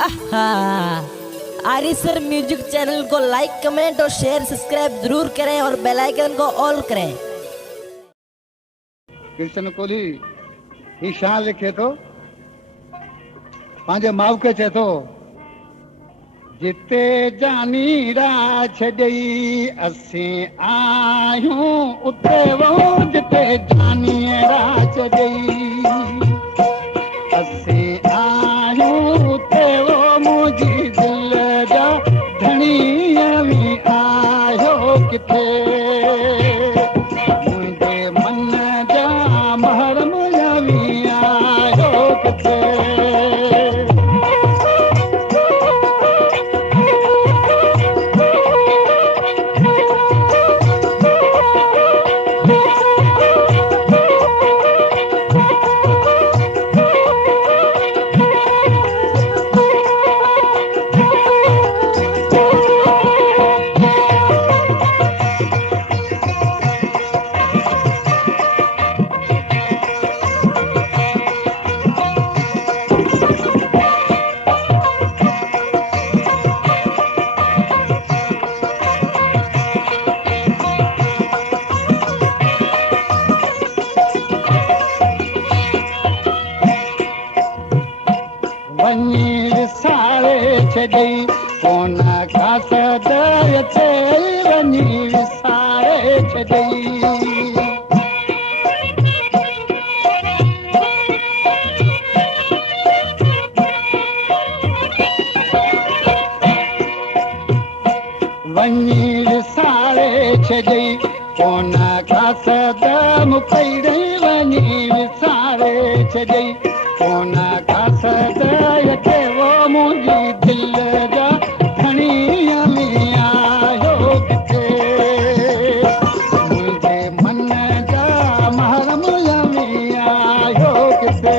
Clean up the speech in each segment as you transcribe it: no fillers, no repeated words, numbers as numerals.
हाँ, आरिसर music channel को लाइक कमेंट और शेयर सब्सक्राइब जरूर करें और बेल आइकन को ऑल करें। कृष्ण कोली ही शाह लिखे तो पंहिंजे माउ खे चए थो जिते जानी रा छॾई असीं आहियूं उते वहूं जिते जानी रा छॾई असीं आहियूं उते वो मुंहिंजी दिलि जा धणीअ बि आहियो किथे मुंहिंजे मन जा महरम बि आहियो किथे छॾई कोन खास दया चई वञी विसारे छॾई वञी विसारे छॾई कोन खास दम पई रही वञी विसारे छॾई कोन खास दया के वो मुंहिंजी दिलि जा धणीअ बि आहियो किथे मुंहिंजे मन जा महरम बि आहियो किथे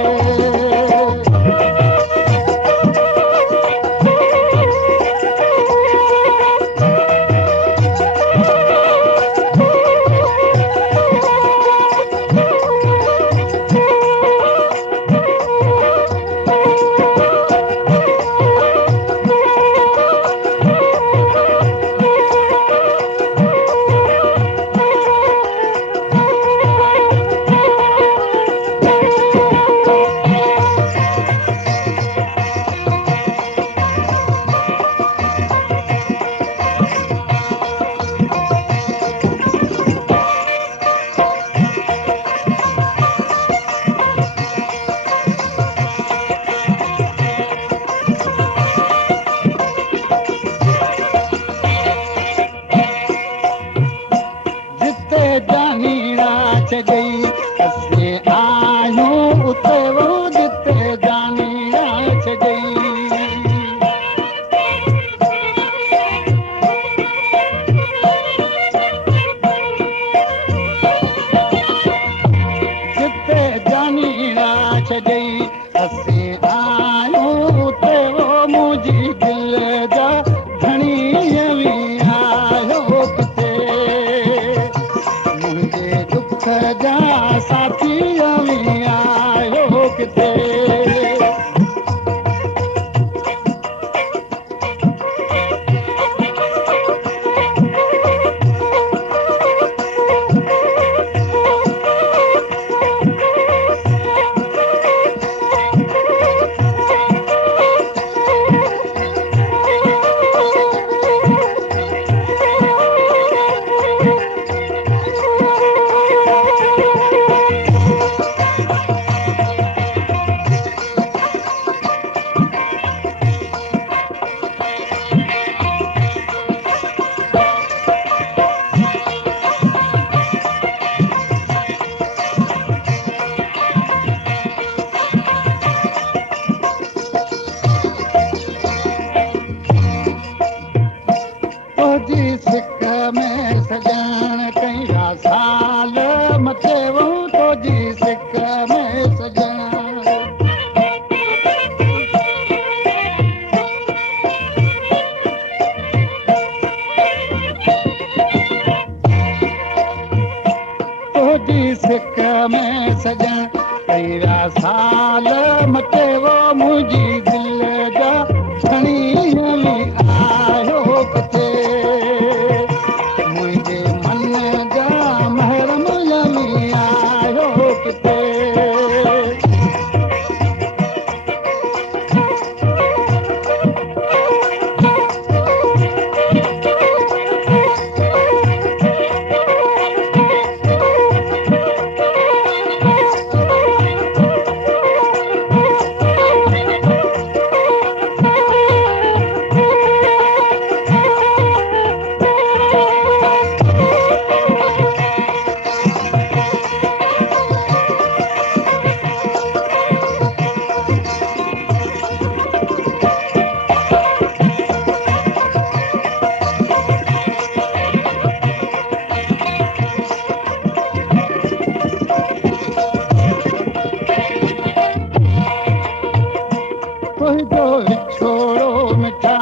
तुंहिंजो विछोड़ो मिठा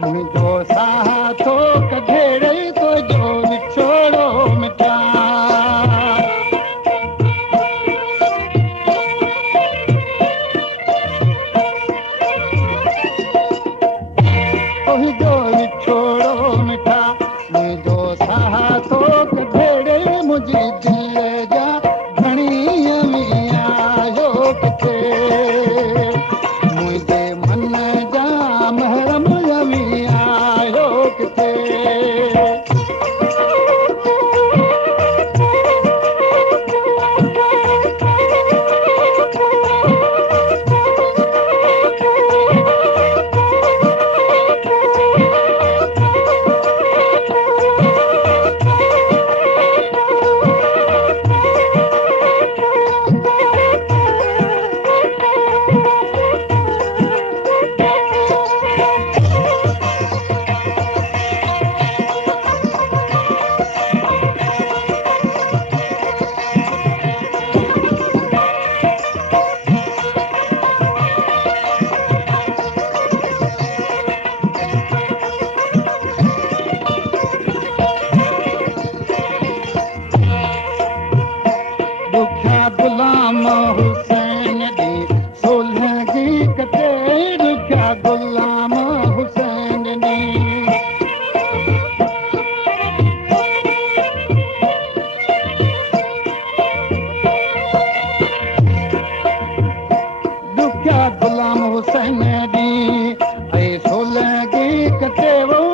मुंहिंजो साह थो कढेड़े तुंहिंजो विछोड़ो मिठा तुंहिंजो विछोड़ो मिठा मुंहिंजो साह थो कढेड़े मुंहिंजी दिलि जा घणी अमिया आयो किथे मुंहिंजे मन जा महरम अमिया आयो किथे दुखिया गुलाम हुसैन दी सोलहगी कटे दुखिया गुलाम हुसैन दी दुखिया गुलाम हुसैन दी ऐ सोलहगी कटे वो